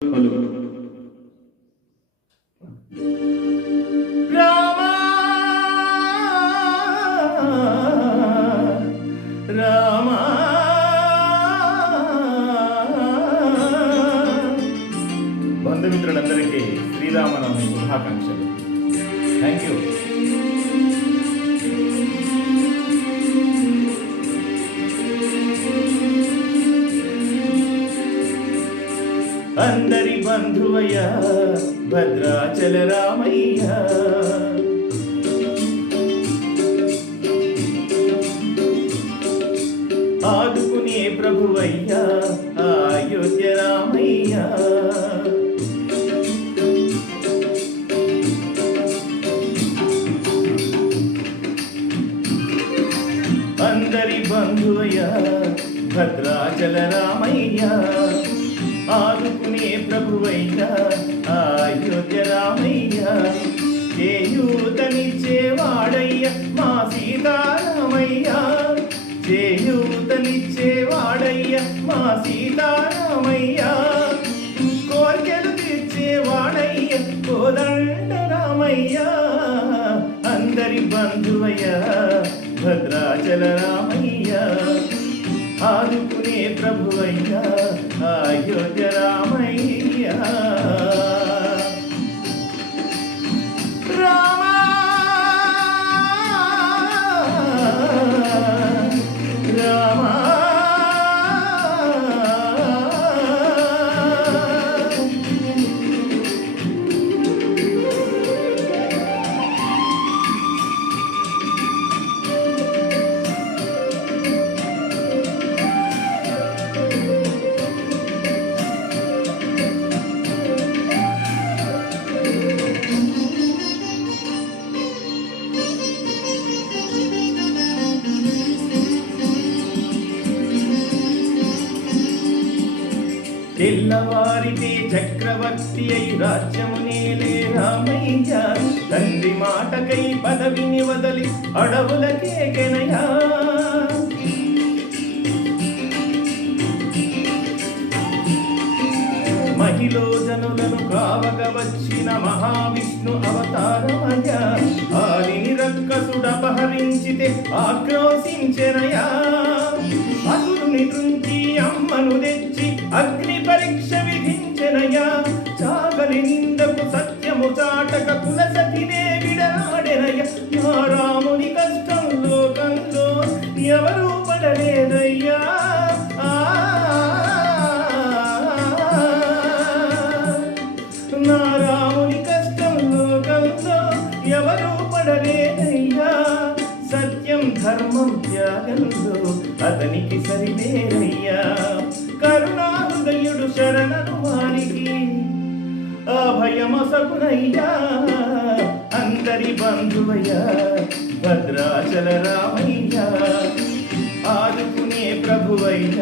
పలుకు రామా రామా బంధుమిత్రులందరికీ శ్రీరామనవమి శుభాకాంక్షలు. Thank you. అందరి బంధువయ్య భద్రాచల రామయ్య, ఆదుకునే ప్రభువయ్య అయోధ్య రామయ్య. అందరి బంధువయ్య భద్రాచల రామయ్య, ఆదుకునే ప్రభువయ్య అయోధ్య రామయ్య. చేయూతనిచ్చేవాడయ్య మా సీతారామయ్య, చేయూతనిచ్చేవాడయ్య మా సీతారామయ్య. కోర్కెలు తీర్చేవాడయ్య కోదండ రామయ్య. అందరి బంధువయ్య భద్రాచల రామయ్య, ఆదుకునే ప్రభువయ్య అయోధ్య రామయ్య. రామా రామా తెల్లవారితే చక్రవర్తి అయి రాజ్యమునేలే రామయ్య. తండ్రి మాటకై పదవిని వదలి అడవులకేగెనయా. మహిళ జనులను కావగ వచ్చిన మహావిష్ణు అవతారమయ. ఆదిని రక్కసుడపహరించితే ఆక్రోశించెనయా. అసురుని తృంచి అమ్మను తెచ్చి అగ్ని పరీక్ష విధించెనయా. చాగలి నిందకు సత్యము చాటక కులసతినే విడనాడెనయ. నా రాముని కష్టం లోకంలో ఎవరూ పడలేదయ్యా. నా రాముని కష్టం లోకంలో ఎవరూ పడలేదయ్యా. సత్యం ధర్మం త్యాగంలో అతనికి సరిలేరయ్యా. కరుణాహృదయుడు శరణను వారికి అభయమసగునయ్యా. అందరి బంధువయ్య భద్రాచల రామయ్య, ఆదుకునే ప్రభువయ్య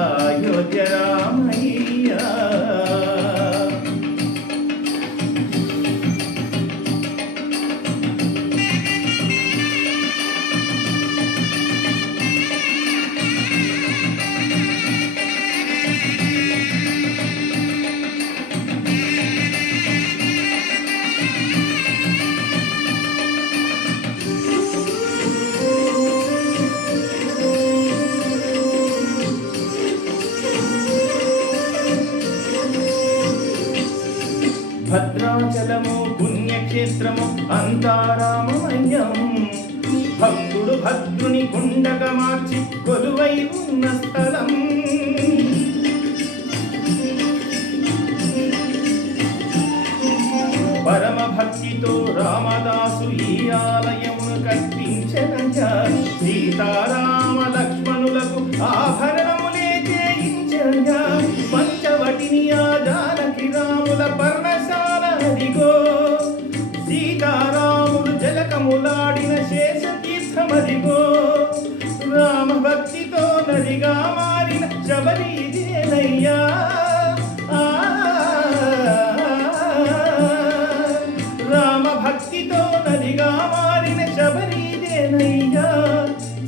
అయోధ్య రామయ్య. భద్రాచలము పుణ్యక్షేత్రము అంతారామమయం. భక్తుడు భద్రుని గుండగా మార్చి కొలువై ఉన్న స్థలం. పరమ భక్తితో రామదాసు ఈ ఆలయమును కట్టించెనయ్యా. సీతారామ లక్ష్మణులకు ఆభరణములే చేయించెనయ్యా. పంచవటిని ఆ జానకి రాముల పర్ణశాల అదిగో. సీతారాములు జలకములాడిన శేషతీర్థమదిగో. రామ భక్తితో నదిగా మారిన శబరిదేనయ్యా. రామ భక్తితో నదిగా మారిన శబరిదేనయ్యా.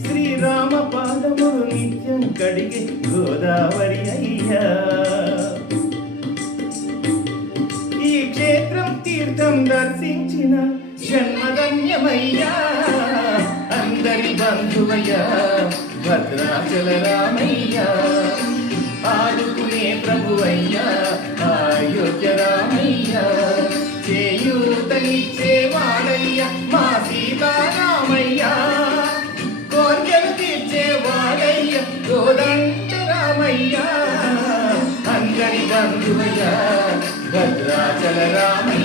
శ్రీరామ పాదములు నిత్యం కడిగే గోదావరి అయ్యా. సీతం దర్శించిన జన్మధన్యమయ్యా అందరి బంధువయ్యా భద్రాచల రామయ్య ఆదుకునే ప్రభువయ్యా అయోధ్య రామయ్య చేయూతనిచ్చేవాడయ్యా మా సీతారామయ్యా కోర్కెలు తీర్చేవాడయ్యా కోదండ రామయ్యా అందరి బంధువయ్యా భద్రాచల రామయ్య